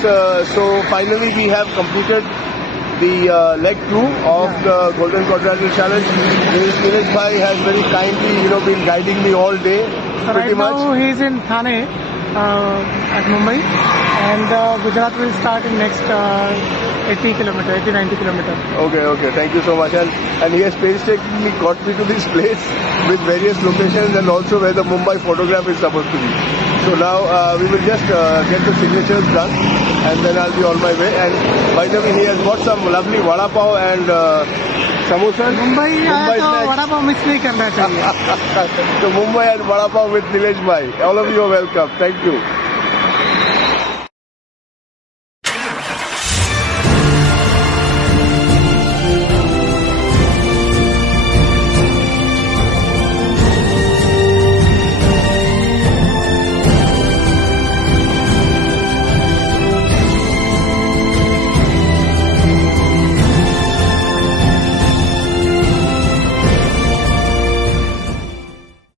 So finally we have completed the leg 2 of the Golden Quadrilateral Challenge. Nilesh Bhai has very kindly, been guiding me all day. So pretty right much. now he is in Thane at Mumbai, and Gujarat will start in next 80-90 kilometer. Okay. Thank you so much. And he has painstakingly got me to this place with various locations and also where the Mumbai photograph is supposed to be. So now we will just get the signatures done and then I'll be on my way. And by the way, he has got some lovely vada pav and samosas. Mumbai snacks. vada pav miss नहीं करना चाहिए. So Mumbai and vada pav with Nilesh Bhai. All of you are welcome. Thank you.